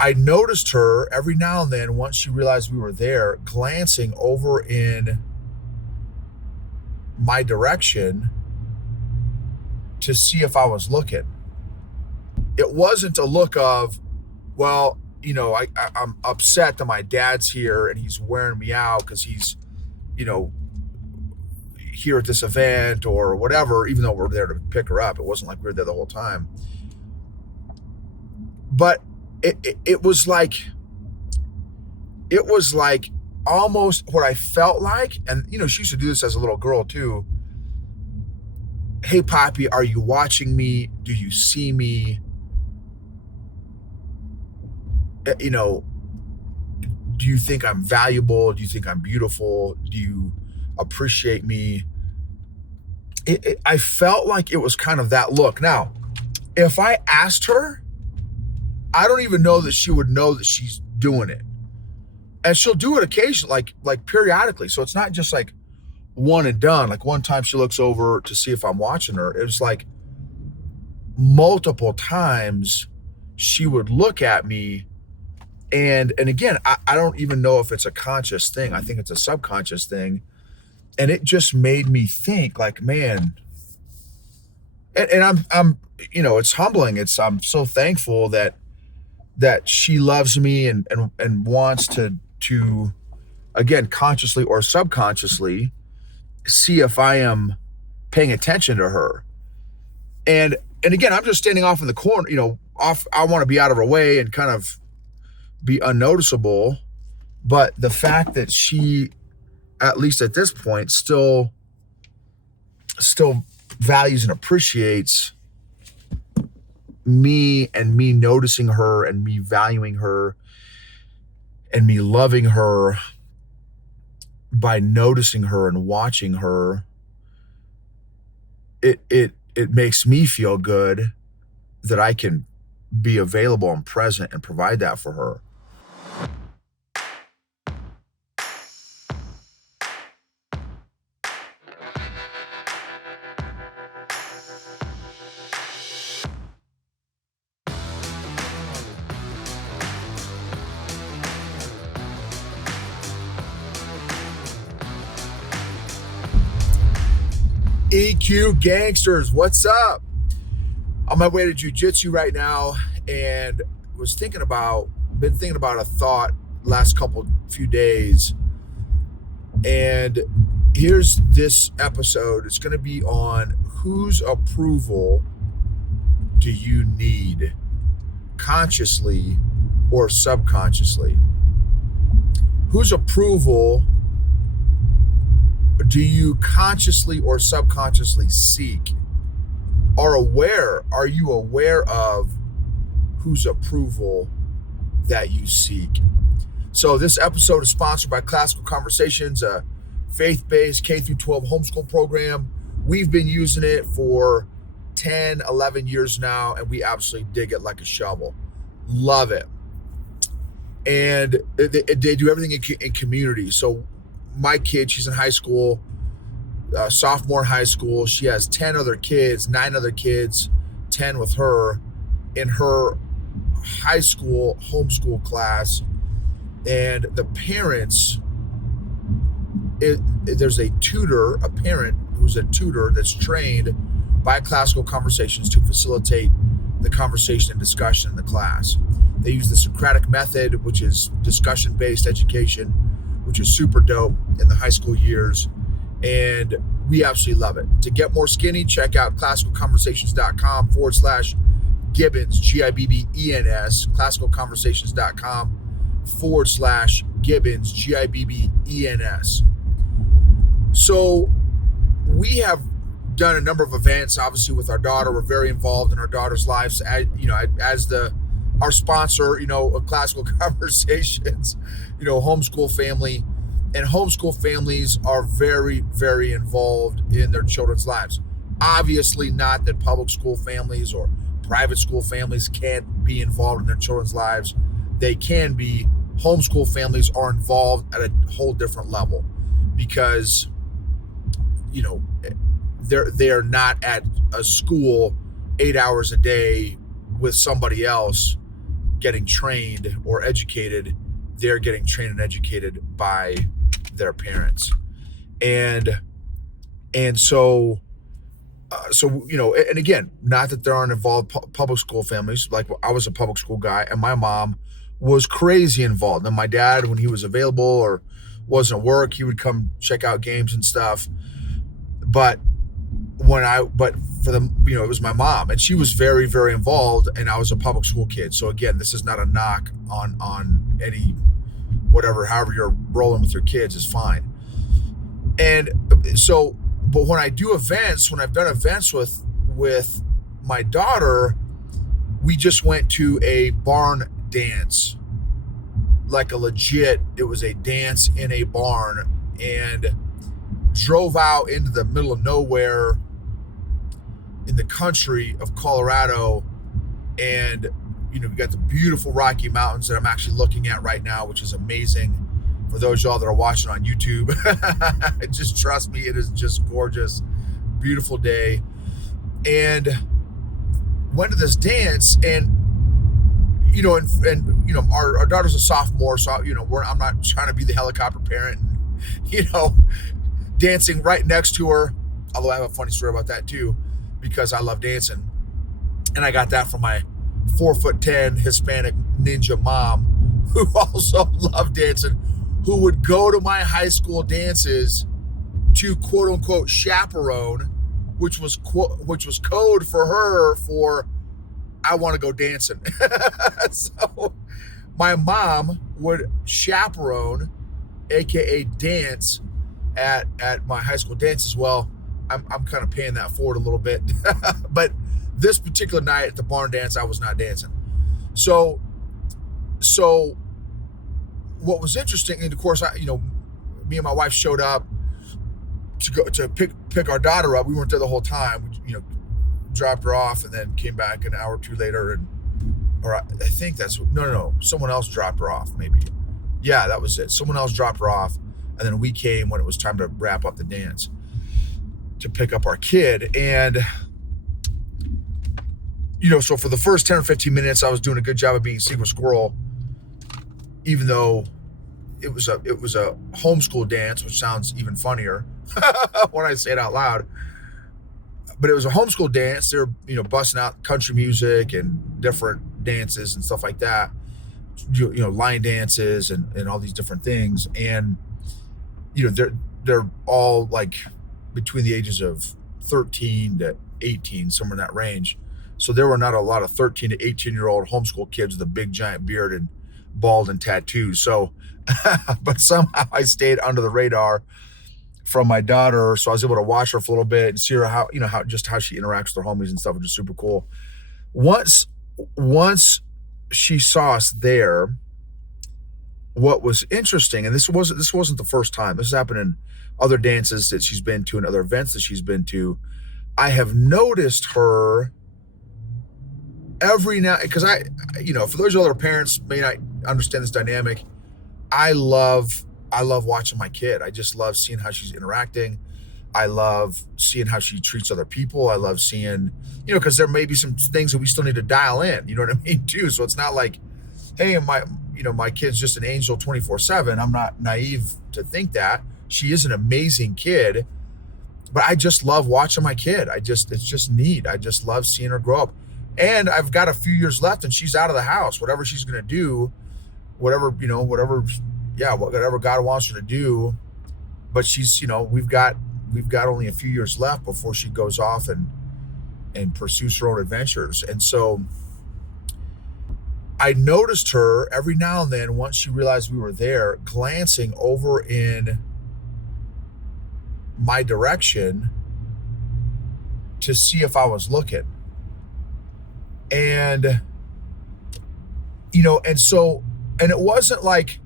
I noticed her every now and then, once she realized we were there, glancing over in my direction to see if I was looking. It wasn't a look of, well, I'm upset that my dad's here and he's wearing me out because he's, you know, here at this event or whatever, even though we're there to pick her up. It wasn't like we were there the whole time. But it was like, almost what I felt like. And, she used to do this as a little girl too. Hey, Poppy, are you watching me? Do you see me? You know, do you think I'm valuable? Do you think I'm beautiful? Do you appreciate me? I felt like it was kind of that look. Now, if I asked her, I don't even know that she would know that she's doing it. And she'll do it occasionally, like periodically. So it's not just like one and done. Like one time she looks over to see if I'm watching her. It was like multiple times she would look at me. And again, I don't even know if it's a conscious thing. I think it's a subconscious thing. And it just made me think like, man, and I'm it's humbling. I'm so thankful that she loves me and wants to again, consciously or subconsciously see if I am paying attention to her. And again, I'm just standing off in the corner, I want to be out of her way and kind of be unnoticeable. But the fact that she, at least at this point, still values and appreciates me and me noticing her and me valuing her and me loving her by noticing her and watching her, it makes me feel good that I can be available and present and provide that for her. EQ gangsters, what's up? On my way to jujitsu right now, and been thinking about a thought last few days. And here's this episode. It's going to be on whose approval do you need, consciously or subconsciously? Whose approval do you consciously or subconsciously seek? Are you aware of whose approval that you seek? So this episode is sponsored by Classical Conversations, a faith-based K-12 homeschool program. We've been using it for 10, 11 years now, and we absolutely dig it like a shovel. Love it. And they do everything in community. So my kid, she's in high school, sophomore in high school. She has 9 other kids, 10 with her in her high school homeschool class. And the parents, there's a parent who's a tutor that's trained by Classical Conversations to facilitate the conversation and discussion in the class. They use the Socratic method, which is discussion-based education, which is super dope in the high school years. And we absolutely love it. To get more skinny, check out classicalconversations.com/Gibbons, Gibbens, classicalconversations.com/Gibbons, Gibbens. So we have done a number of events, obviously, with our daughter. We're very involved in our daughter's lives, as our sponsor, of Classical Conversations, homeschool family. And homeschool families are very, very involved in their children's lives. Obviously not that public school families or private school families can't be involved in their children's lives. They can be. Homeschool families are involved at a whole different level because, they're not at a school 8 hours a day with somebody else getting trained or educated, they're getting trained and educated by their parents. And so and again, not that there aren't involved public school families. Like, I was a public school guy, and my mom was crazy involved. And my dad, when he was available or wasn't at work, he would come check out games and stuff. But for the, it was my mom, and she was very, very involved, and I was a public school kid. So again, this is not a knock on any, however you're rolling with your kids is fine. And so, but when I've done events with my daughter, we just went to a barn dance, like it was a dance in a barn, and drove out into the middle of nowhere in the country of Colorado. And, we got the beautiful Rocky Mountains that I'm actually looking at right now, which is amazing. For those of y'all that are watching on YouTube, just trust me, it is just gorgeous, beautiful day. And went to this dance, and our daughter's a sophomore, so I'm not trying to be the helicopter parent, dancing right next to her. Although I have a funny story about that too, because I love dancing, and I got that from my 4'10" Hispanic ninja mom, who also loved dancing, who would go to my high school dances to quote unquote chaperone, which was code for her for I want to go dancing. So my mom would chaperone, aka dance, at my high school dances. Well, I'm kind of paying that forward a little bit. But this particular night at the barn dance, I was not dancing. So what was interesting, and of course, me and my wife showed up to pick our daughter up. We weren't there the whole time. We, dropped her off and then came back an hour or two later, I think no, someone else dropped her off, maybe. Yeah, that was it. Someone else dropped her off, and then we came when it was time to wrap up the dance to pick up our kid. And so for the first 10 or 15 minutes, I was doing a good job of being secret squirrel, even though it was a homeschool dance, which sounds even funnier when I say it out loud. But it was a homeschool dance. They were, busting out country music and different dances and stuff like that. Line dances and all these different things. And, they're all like between the ages of 13 to 18, somewhere in that range. So there were not a lot of 13 to 18-year-old homeschool kids with a big giant beard and bald and tattoos. So, but somehow I stayed under the radar from my daughter, so I was able to watch her for a little bit and see her how she interacts with her homies and stuff, which is super cool. Once she saw us there, what was interesting, and this wasn't the first time. This has happened in other dances that she's been to and other events that she's been to. I have noticed her every now, because for those other parents may not understand this dynamic, I love watching my kid. I just love seeing how she's interacting. I love seeing how she treats other people. I love seeing, because there may be some things that we still need to dial in, you know what I mean, too. So it's not like, hey, my kid's just an angel 24/7. I'm not naive to think that. She is an amazing kid, but I just love watching my kid. It's just neat. I just love seeing her grow up. And I've got a few years left, and she's out of the house. Whatever she's going to do, whatever God wants her to do. But she's, we've got only a few years left before she goes off and pursues her own adventures. And so I noticed her every now and then, once she realized we were there, glancing over in my direction to see if I was looking. And, and it wasn't like,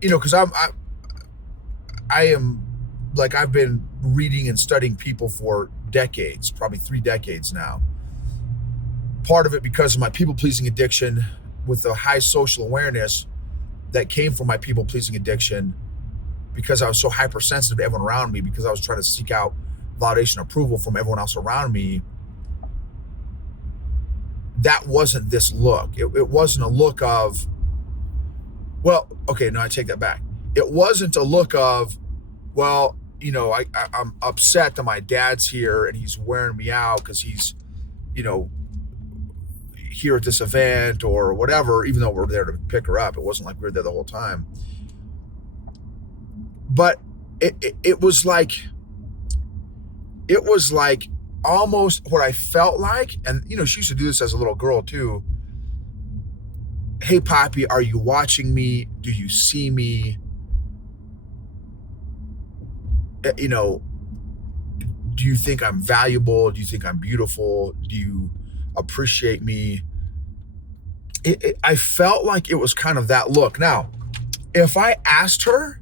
because I am like, I've been reading and studying people for decades, probably 3 decades now. Part of it because of my people-pleasing addiction, with the high social awareness that came from my people-pleasing addiction, because I was so hypersensitive to everyone around me, because I was trying to seek out validation and approval from everyone else around me. that wasn't this look. It wasn't a look of, well, okay, no, I take that back. It wasn't a look of, well, I'm upset that my dad's here and he's wearing me out because he's, you know, here at this event or whatever, even though we're there to pick her up. It wasn't like we were there the whole time. But it was like almost what I felt like. And, she used to do this as a little girl too. Hey, Poppy, are you watching me? Do you see me? Do you think I'm valuable? Do you think I'm beautiful? Do you appreciate me? I felt like it was kind of that look. Now, if I asked her,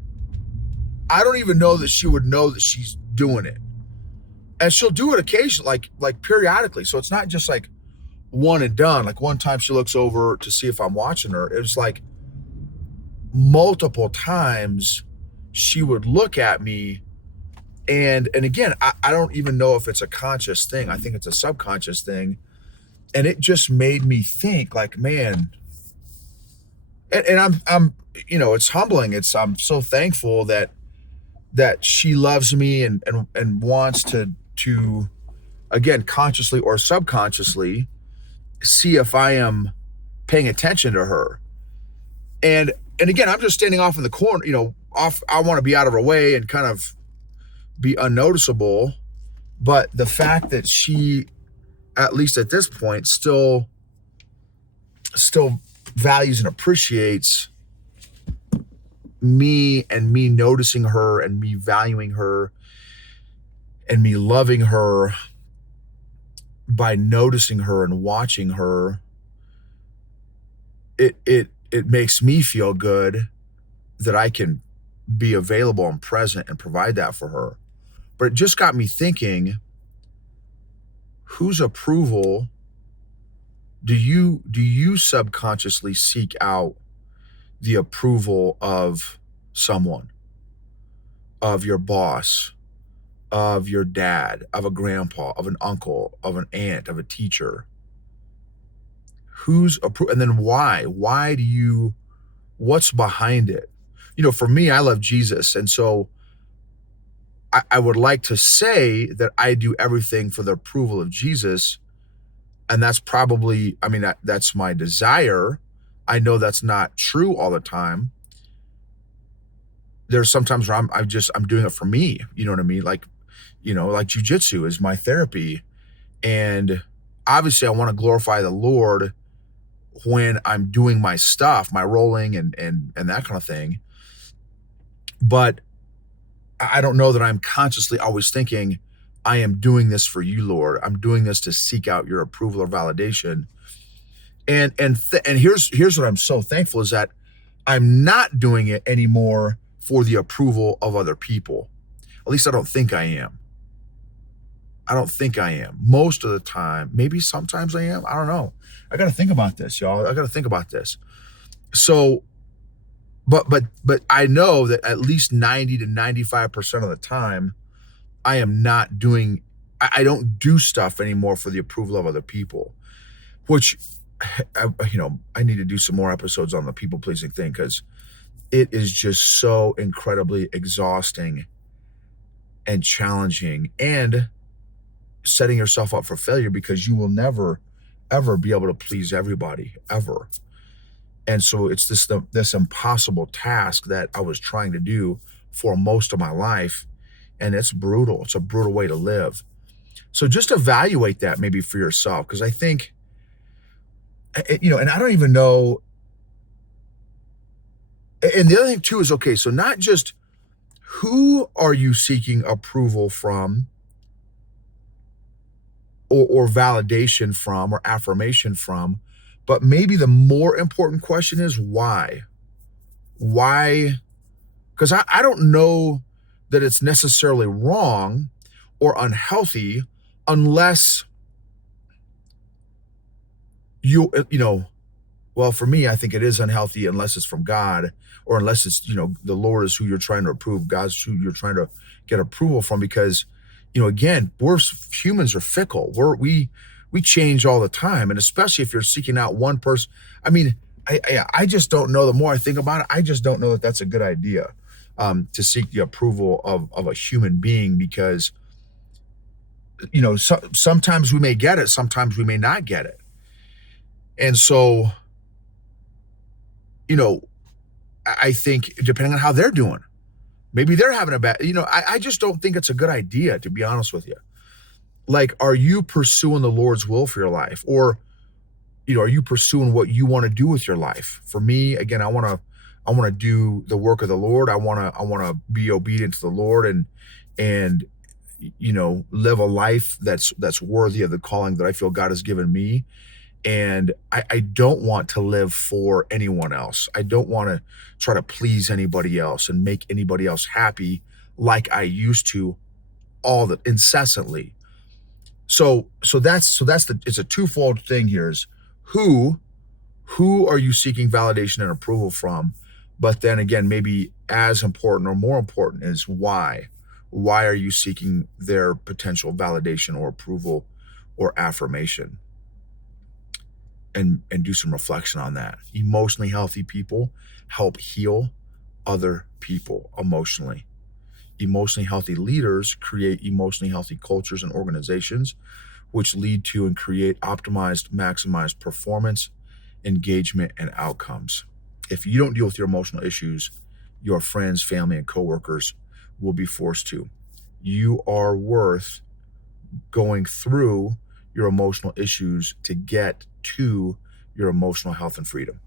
I don't even know that she would know that she's doing it. And she'll do it occasionally, like periodically. So it's not just like one and done. Like one time she looks over to see if I'm watching her. It was like multiple times she would look at me. And again, I don't even know if it's a conscious thing. I think it's a subconscious thing. And it just made me think like, man, and I'm it's humbling. I'm so thankful that she loves me and wants to again, consciously or subconsciously see if I am paying attention to her. And again, I'm just standing off in the corner, I want to be out of her way and kind of be unnoticeable. But the fact that she, at least at this point, still values and appreciates me and me noticing her and me valuing her and me loving her by noticing her and watching her, it makes me feel good that I can be available and present and provide that for her. But it just got me thinking, whose approval do you subconsciously seek out? The approval of someone, of your boss, of your dad, of a grandpa, of an uncle, of an aunt, of a teacher. Who's approval? And then why? What's behind it? For me, I love Jesus. And so I would like to say that I do everything for the approval of Jesus. And that's probably, that's my desire. I know that's not true all the time. There's sometimes where I'm doing it for me. You know what I mean? Like jujitsu is my therapy. And obviously I want to glorify the Lord when I'm doing my stuff, my rolling and that kind of thing. But I don't know that I'm consciously always thinking, I am doing this for you, Lord. I'm doing this to seek out your approval or validation. And here's what I'm so thankful is that I'm not doing it anymore for the approval of other people. At least I don't think I am. Most of the time. Maybe sometimes I am. I don't know. I got to think about this, y'all. So, but I know that at least 90 to 95% of the time, I am not doing, I don't do stuff anymore for the approval of other people, which, I need to do some more episodes on the people pleasing thing because it is just so incredibly exhausting and challenging and setting yourself up for failure because you will never, ever be able to please everybody, ever. And so it's this impossible task that I was trying to do for most of my life. And it's brutal. It's a brutal way to live. So just evaluate that maybe for yourself. Because I think, and I don't even know. And the other thing too is, okay, so not just who are you seeking approval from or validation from or affirmation from, but maybe the more important question is why? Why? Because I don't know that it's necessarily wrong or unhealthy unless well, for me, I think it is unhealthy unless it's from God or unless it's, the Lord is who you're trying to approve, God's who you're trying to get approval from because, again, humans are fickle. We we change all the time. And especially if you're seeking out one person, I mean, I just don't know. The more I think about it, I just don't know that that's a good idea, to seek the approval of a human being, because, sometimes we may get it, sometimes we may not get it. And so, you know, I think depending on how they're doing, maybe they're having a bad, I just don't think it's a good idea, to be honest with you. Like, are you pursuing the Lord's will for your life? Or, are you pursuing what you want to do with your life? For me, again, I want to do the work of the Lord. I want to be obedient to the Lord, and live a life that's worthy of the calling that I feel God has given me. And I don't want to live for anyone else. I don't want to try to please anybody else and make anybody else happy like I used to, incessantly. So it's a twofold thing here: is who are you seeking validation and approval from? But then again, maybe as important or more important is why. Why are you seeking their potential validation or approval or affirmation? And do some reflection on that. Emotionally healthy people help heal other people emotionally. Emotionally healthy leaders create emotionally healthy cultures and organizations, which lead to and create optimized, maximized performance, engagement, and outcomes. If you don't deal with your emotional issues, your friends, family, and coworkers will be forced to. You are worth going through your emotional issues to get to your emotional health and freedom.